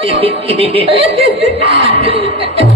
Hehehehe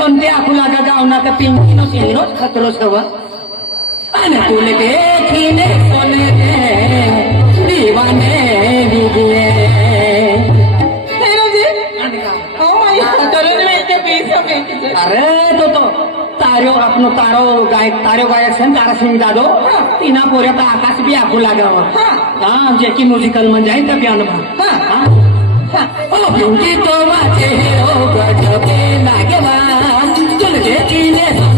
ગમતે આખું લાગા ગાઉના કે પિંકીનો શેરનો જ ખતરો છે અને કુલ દેખીને કોને દે દીવાને દીધીએ અરે તો તો તારો આપનો તારો ગાયક તારો ગાયક છે ને તારાસિંહ દાદો તેના પોરે તો આકાશ બી આખું લાગાવો હા જે કે મ્યુઝિકલ માં જાય તો બ્યાનમાં હા હા ઓ પિંકી તો વાચે ઓ Get in it.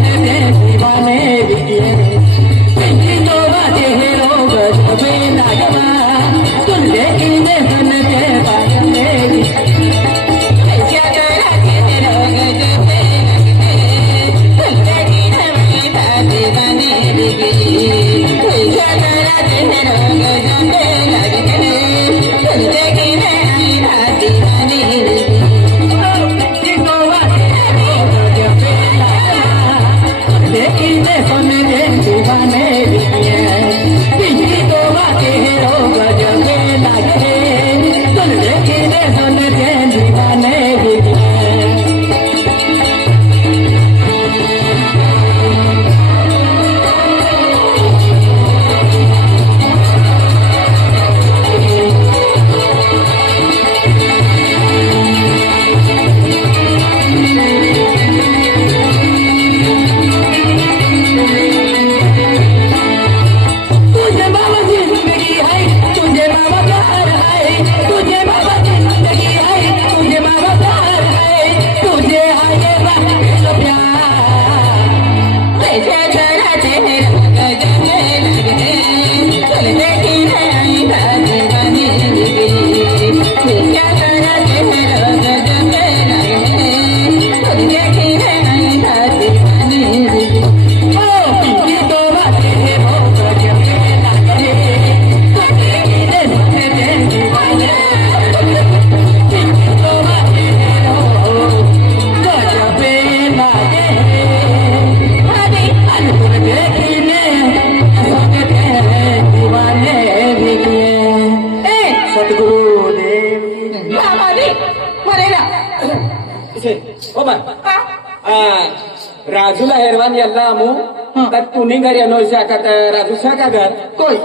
నింగరియను శాఖత రాజు శాఖగారు కోయ్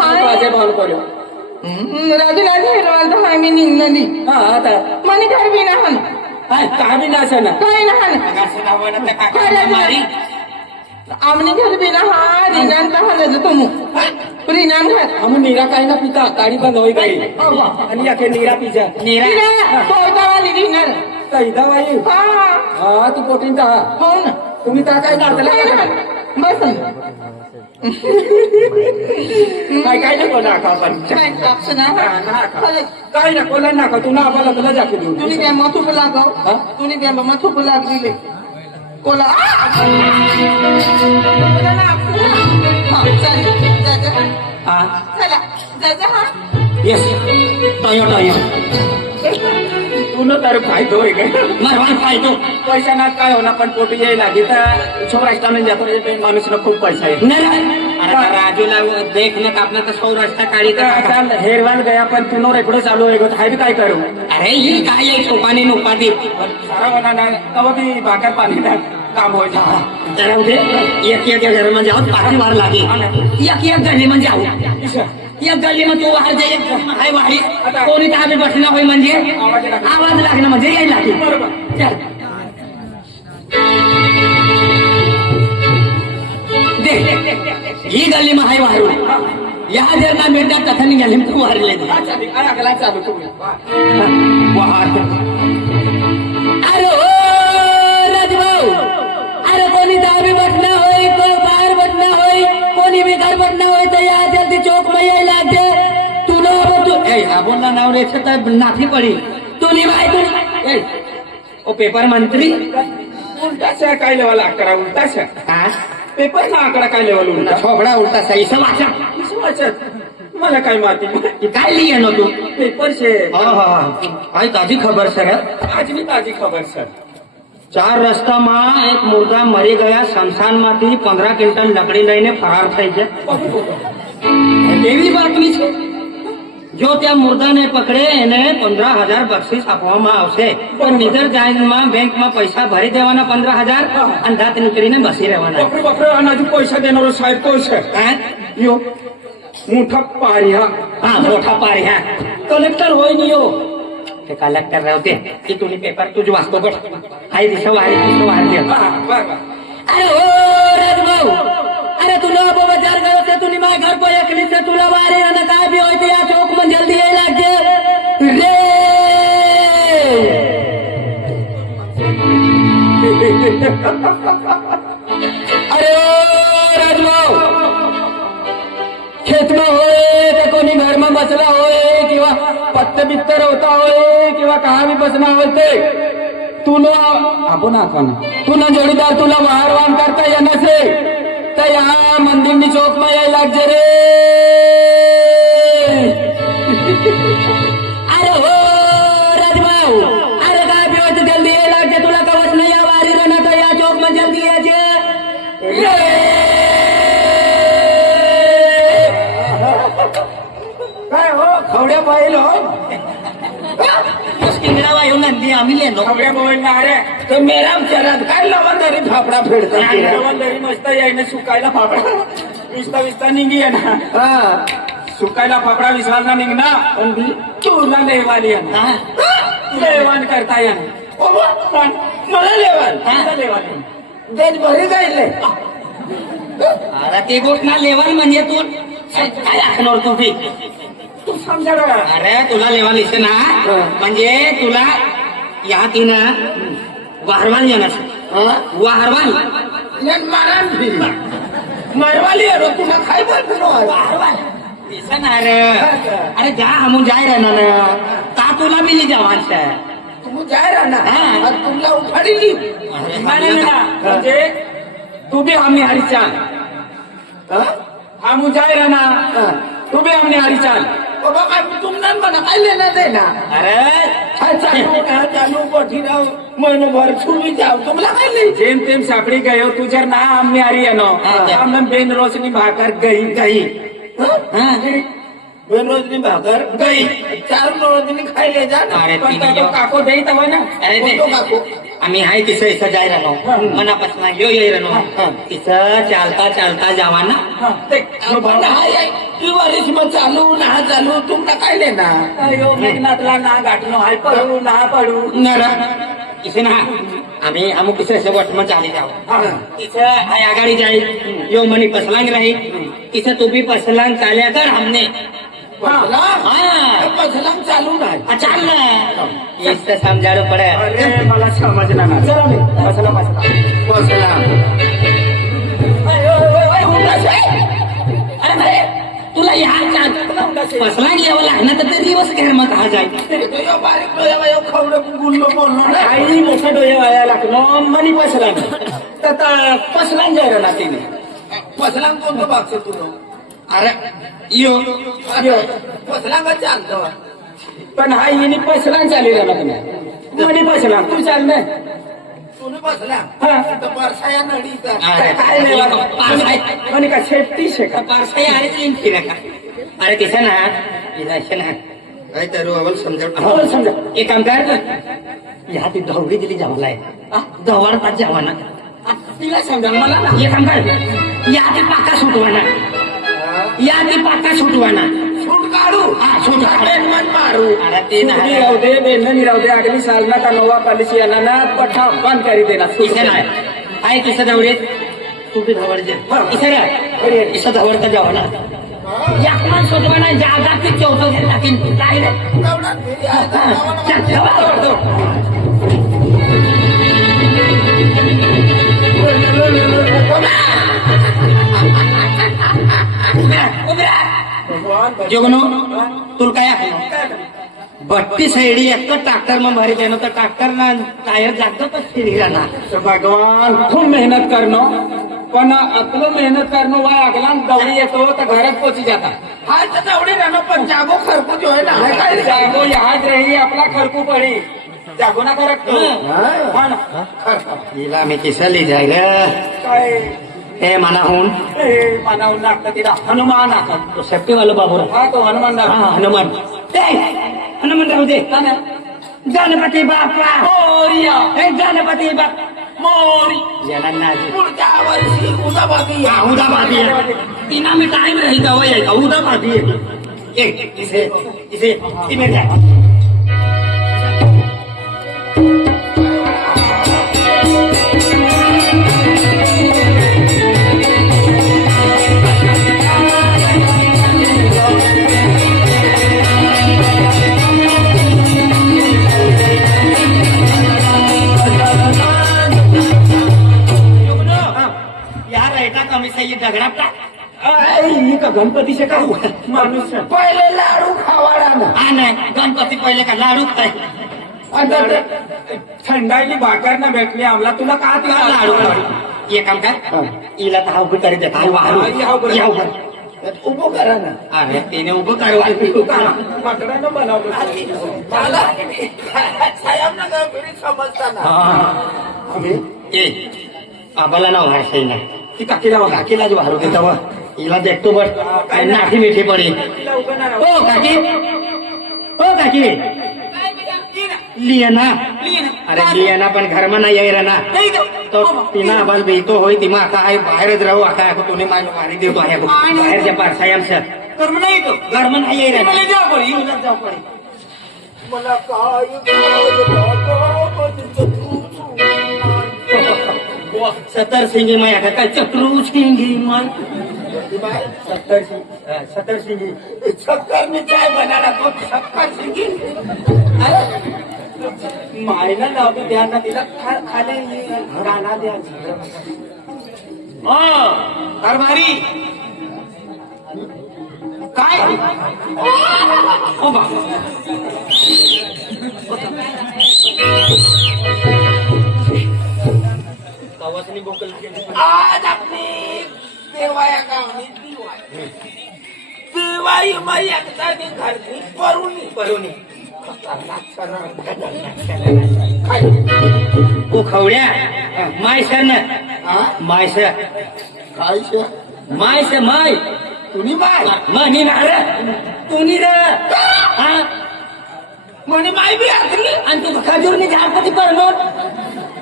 పాసే బాగునుకోరు రాజుగారు ఇరవంత హామీ నిన్నది మన గారు వినాహన్ తావి నాసన కాయనహన్ आमने घर बिना हा रिनान का हा लज तुम. रिनान घर. हम नीरा काय ना पिता ताड़ी बंद होई गई आणि आके नीरा पिजा. नीरा? कोता वाली रिनान कैदा बाई. हा. हा तू पोटीन ता हो ना. तुम्ही ता काय काढला काय काय नको नाका काय नको नाका तू ना आम्हाला तुला जाके देऊ तुनी काय मथुप लागाव हा? तुनी काय मथुप लाग दिले कोला चला. येस टॉयो टॉयो तू न तर फायदो आहे का मरवान फायदो पैसा ना काय होणार पण पोटी यायला लागली तर सौराष्ट्राने जातो म्हणजे माणूसला खूप पैसा आहे नाही अरे त्या राजूला देख न कापलं तर सौराष्ट्र काढी तर आता हेरवान गया पण पुनर इकडे चालू आहे गं, हाय बी काय करू अरे ही काय आहे सोपानी नुपाटी सारा म्हणा ना तेव्हा बी बागात पाणी ना काम होईल जरा उदे एक एक घर म्हणजे आहोत पाठी मार लागे एक एक गली म्हणजे आहोत एक गली मग तू बाहेर जाईल हाय वाही कोणी ताबे बसणं होय म्हणजे आवाज लागणं म्हणजे यायला लागेल. बरोबर. चल. दे. ही गल्ली मग हाय वाहरू या जर ना मिळतात तथा निघाले तू वारले अगला या जल्दी चौक में यायला तू न अब तू ए हा बोलला नाव रे तर नाथी पडी तू नि भाई तू ए ओ पेपर मंत्री. उलटाशा काय लेवाला आकडा उलटाशा. हा? पेपर ना आकडा काय लेवल उलटा छोबडा उलटा सही सब वाचा. कसं वाचत मला काय माहिती? काय लिहिए ना तू? पेपर से हा हा आई ताजी खबर सर आज मी ताजी खबर सर. ચાર રસ્તામાં એક મુર્દા મરી ગયા. સ્મશાનમાંથી પંદર ક્વિન્ટલ લકડી લઈને ફરાર થઈ છે. એવી બાતમી છે? જો ત્યાં મુર્દાને પકડે એને પંદર હજાર બક્ષિસ આપવામાં આવશે. તો નિધર જાહેરમાં બેંકમાં પૈસા ભરી દેવાના પંદર હજાર અંધાત નીકળીને બસી રહેવાના. પૈસા દેનારો સાહેબ કોઈ છે? યો મુઠા પારિયા હા મોટા પારિયા કલેક્ટર હોય નહીં યો ते कलेक्टर होते की तुम्ही पेपर तुझी वाचतो बघ हाय दिसं वारी दिसं वारी बर बर अरे ओ राजभाऊ। अरे तुला बजार गयो ते तुला माझ्या घर पर एकली से तुला वारे आणि काय बी होते या चौक में जल्दी यायला लागते. रे! अरे ओ राजभाऊ। खेतमा होय का कोणी घरमा बसला होय किंवा पत्त बित्तर होता होय किंवा काय मी बसना होय ते? तुला आपण आता ना. तुला जोडीदार तुला वार महारवान करता या असे तर या मंदिरनी चौकमा यायला लागजे रे. नंदी आम्ही अरे तो मेरा चरात काय लवंदरी फाफडा फेडतो तरी मस्त यायनं सुकायला फाफडा. विस्ता विस्ता निघी ना. हा. सुकायला फाफडा विसरायला निघना पण ती तुला लेवाली ना. लेवान करता पण मला लेवल. लेवाली देश भरी जाईल अरे ते गोष्ट ना लेवल म्हणजे तू काय आखणार तू तू समजा. अरे तुला लेवल इथे ना. म्हणजे तुला या तिनं वाहरवान येणार वाहरवान मारान भी मरवाली अरे तुला काय बोलतो दिसन अरे अरे जा हमू जाय रहना ना ता तुला बी ली जवान तू जाय रहा ना. हा. तुला उखाड़ी ली अरे नाही, नाही, नाही. म्हणजे तू बी आम्ही हारी चाल हा? हम जाय रहा ना. हा. तू बी आम्ही हारी चाल बाबा काय तुमना मला काय लेना देना अरे काय चालू का चालू कोठी राव महिनोभर छुमी जाव तुम्हाला काय नाही जेम तेम सापडी गयो तू जर ना आम्ही हारी येनो हा, ते. आमने बेन रोशनी भाकर गई गई हा? दोन ना ना? आम्ही आहे तिथं इथं जाय राहलो. मनापासून यो ये राहलो. तिथं चालता चालता जावा ना. हाय हाय, वरीस मग चालू ना चालू तुमला काय लेना अयो मेघनाथला ना गाठनो हाय पडू ना पडू नर इथे ना आम्ही अमुक किसे से वट में चाली हा. तिथं हाय आगाडी जाई यो मनी पसलांग राही तिथं तू भी पसलांग चाल्या कर हमने. हा. पसला चालू नाही. चाल ना इससे समजाडू पडे. अरे मला समजला ना चला बे, बसला अरे तुला यावं लागणार तर ते दिवस घर मग हा जाय बारीक डोळ्या खवडं गुल्लो बोललो ना काही मोठे डोळे वाया लागलो. मनी पसला तर पसला जाय ना तिने पसला कोणतं बागचं तुला? अरे यो पसला का चालतो. पण हा हिने पसला चाली राहिला तुम्ही कोणी बसला तू चाल ना. तुम्ही बसला. तर बरसा या नळीचा काय काय नाही वाटत. कोणी का सेफ्टी शे का? अरे तिथं ना. तिला असे ना. काय तर बाबा समजा समजा एक काम कर या ती दौडी दिली जावाला आहे. दवार पाच जावा ना तिला समजा मला एक काम कर. या ती पाका सुटवा ना या ती पाका सुटवा ना सूट काढू. हा सुट मन मारू. अरे ते नहीं. राव दे बेन नहीं राव दे अगली साल ना का नवा पॉलिसी आना ना पठा बंद करी देना इथे नाही. आहे तिथं दौडे तू बी धवड जे. इथे रे का जावा ना. याकमान सुटवा ना जागा ती चौथं घेतला की काय रे? जोगनो तुला काय आहे? बत्ती साईडी एक ट्रॅक्टर मग भारी देणं तर ट्रॅक्टर ना टायर जागतच ना भगवान खूप मेहनत करणं. पण आपलं मेहनत करणं वा अगला दौडी येतो तर घरात पोची जाता हाय तर तेवढी राहणं पण जागो खरपूच होय ना हाय काय रे? जागो यहाच रही आपला खरकू पडी जागो ना खरक तो हा? ना. हिला मी किसली जाईल काय? हे मनाहून. हे मनावून लागतं तिला हनुमान आता. तो सेफ्टी वाला बाबूर हा तो हनुमान हा दाखव. हनुमान. ए, हनुमान राहू दे. हा ना. गणपती बाप्पा. मोरया. हे गणपती बाप मोरी. याला नाजी पुढच्या वर्षी उद्या बाकी हा, उदा पाती तिना मी टाइम रही का? वय का? उदा पाती एक इसे इसे इमे जा ही का गणपतीचे का माणूस. पहिले लाडू खावाडा ना. हा नाही गणपती पहिले का लाडू काय थंडाईची भाकर ना भेटली आम्हाला तुला का ती लाडू लाडू एक काम कर हिला तर हा उभं करी देत हा वाढू. या उभं करा ना. अरे तिने उभं कर. माकडानं बनवलं समजताना. ए आबाला नाव आहे ना ती काकीला काकीला जो भारू देता व हिला देखतो बट काय नाठी मिठी पडे. तिला ओ काकी. ओ काकी. लियना. अरे लियना पण घरमा नाही यायला ना. तो तिना आवाज बेतो होय तिमा आता आहे बाहेरच राहू. आता आहे तुम्ही माझ्या मारी देतो आहे. बाहेरच्या पारसाय आमच्या कर्म नाही तो घरमा नाही यायला मला जाऊ पडी येऊन जाऊ पडी मला काय सतर सिंगी माया काय चक्रू सिंगी माय सत्तर सत्तर सिंगी. शक्कर मी काय बनाला तो? शक्कर सिंगी? मायला लावतो द्या तिला खा- खाली गाणा द्या. कारभारी. काय? ओ बा गावातली बोकल आज आपली देवाया गावनी दिवाय दिवाळी माई एकदा ती घरची परुणी परोनी. खतरनाक सणा, खतरनाक. काय? ओ खवड्या. माय काय तुम्ही माय? मनी ना रे. तुनी रे. म्हणे माय बी आखली आणि तू खजूरनी झाडपती पडलो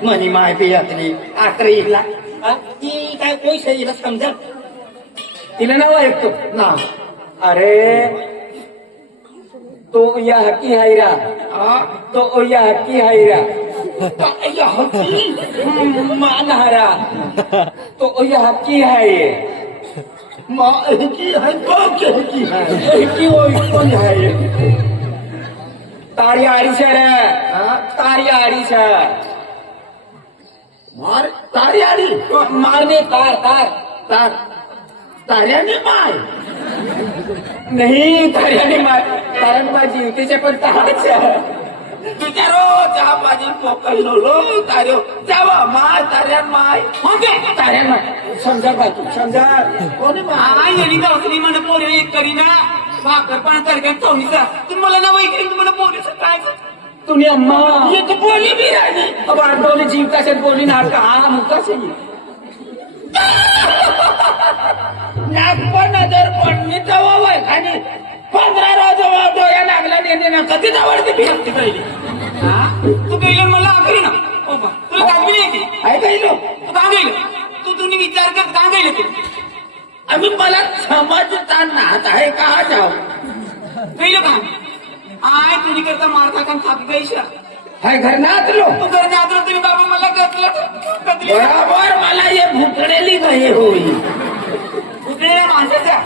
मनी माय पे यातली आखरी इला ती काय पैसे हिला समजत तिला नाव ऐकतो ना अरे तो या हकी हायरा तो या हकी हायरा मानहारा तो या हकी हाय की है तो के की है हकी वो कोण हाय तारी आडीशा रे तारी आडीशा मार तारी मारने तार तार तार. तार्याने माय नाही तार्याने मार. कारण माझी युतीचे पण तारच विचारो जा माझी पोकल लो तार्यो जावा माय. तार्या माय ओके माय. समजा का तू समजा. कोणी माय येणी का असली मला पोरी करीना भाकर पण करक्यात चौनीचा तुम्हाला मला ना तुम्हाला पोरीचं काय? तुम्ही अम्मा. एक बोली बी राहिली अब आठवली जीव कशात बोली ना का हा मुका नाक पण नजर पडली तेव्हा वय खाली पंधरा रोज डोया लागला नेने ना कधी जवळची फिरती पहिली? तू गेलो मला आखरी ना. हो बा. तुला काय येते आहे पहिलो. तू का गेलो तू तुम्ही विचार कर का गेले तू. आम्ही मला समजता नात आहे का जाऊ गेलो का आय तुझी करता मारता का थाक गईशा हाय घर नाचलो तू घर जातो तुम्ही बाबा मला कतलं कतली बरोबर मला हे भुकडेली गये होई भुकलेल्या माणसाच्या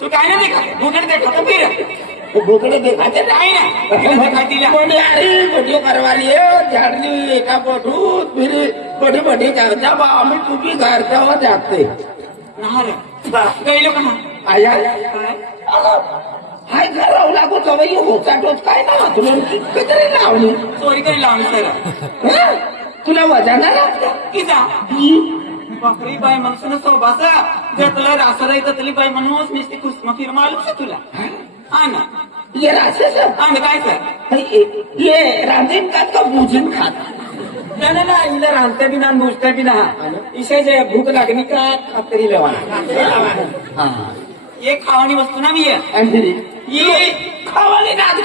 तू काय नाही देखा भुकड देखा तू फिर भुकडे देखाते नाही ना खातीला कोणी अरे व्हिडिओ करवाली झाडली एका पटूत फिरी बडी बडी करता बा आम्ही तुम्ही घर तेव्हा जाते नाही गेलो का मग आया काय हाय घर राहू लागू जवळ होता टोच काय ना तुला? कधी लावली चोरी काही लावून सर. हं? तुला वजाना लागतं? किसा बाई म्हणून सोबासा जर तुला रासा राही तली बाई म्हणून नुसती कुसमा फिर मालूम तुला. ना. ये रासेस हा ना काय सर? ये रांधीन खात का बुजीन खात? ना ना ना हिला रांधता बी ना बुजता बी ना इशा जे भूक लागली का खातरी लेवा ये खावानी वस्तू ना मी आणि ये खावाली नाच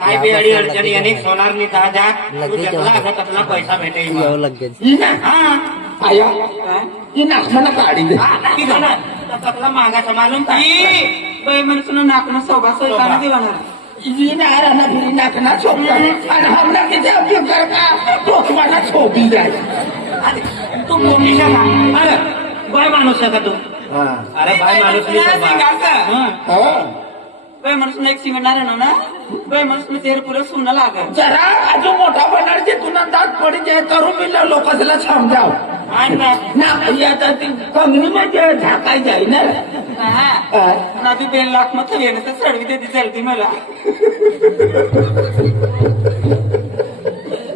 काय बी अडी अडचणी अनेक सोनार नी दहा जा तू जगला असा कसला पैसा भेटेल ही ना. हा. आया? ही नाच मला काढी? कसला बाई म्हणून नाकनं सोबासा एकाने दिवाणार ही ना राना फिरी आणि हमला किती उपयोग छोपी जाय तू मोठीशा का? अरे बाय माणूस आहे का तू? अरे बाय माणूस नी. हं. हो. म्हणून एक सिंगणार आहे ना. बाई म्हणून तेर पुरं सुन्न लागल. जरा अजून मोठा बनणार जे तुला दात पडी जाय करू बिल्ला लोकांना समजाव आणि काय? ना? ही आता ती कंगनी मध्ये झाकाय ना. हा. ना तू बेल लाख मग येणं तर सडवी देते चलती मला.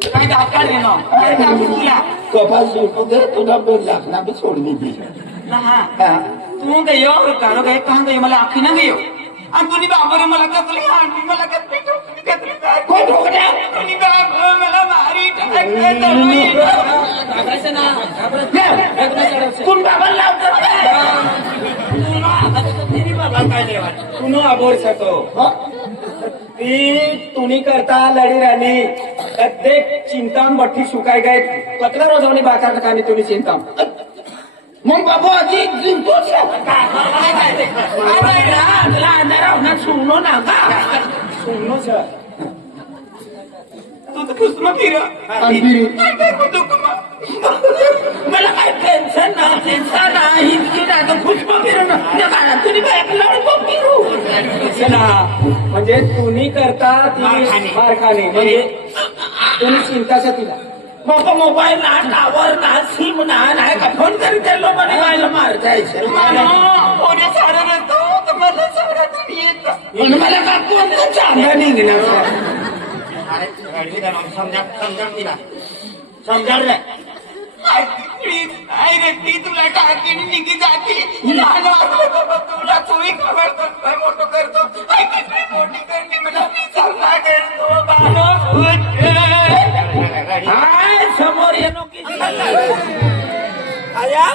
काय ना? काय तुला? कपाल शिवतो दे तुला बेल लागणार बी सोडली ती ना हा. हा. तू गयो काय कहा गयो मला आखी ना गयो आणि तुम्ही बाबरे मला कतली आणली मला कतली ठोकली कतली काय कोण ठोकल्या? तुम्ही बाबा मला मारी टाकलं तलवारी. कोण बाबा लावतो? तुनो आबोर सको ती? तुनी करता लढी राणी. प्रत्येक चिंताम बठ्ठी सुकाय गए कतला रोजवणी बाकार कानी तुम्ही चिंताम. मग बाबा अजी जिंकतोच सुनो ना का सुनो सर. फिर? मला काय टेन्शन ना टेन्शन ना इतकी ना. खुशमा फिरून तुम्ही काय लढतो फिरू चला म्हणजे तुम्ही करता ती. मारखाने. म्हणजे तुम्ही चिंताचा तिला. बाबा मोबाईल ना टावर ना सिम ना नाही का? फोन तरी त्या लोकांनी व्हायला मार जायचं कोणी सारं नसतो तर मला सारं नाही येत. पण मला का कोणतं चांगला निघणार. समजा समजा तिला. समजा रे. प्लीज आई रे ती तुला टाकीने निघी जाते. लहान वाटलं तर तुला तोही खबर तो काय मोठं करतो. आई कसली मोठी करते मला चांगला करतो बाळा. गाडी. काय समोर येणो की आया?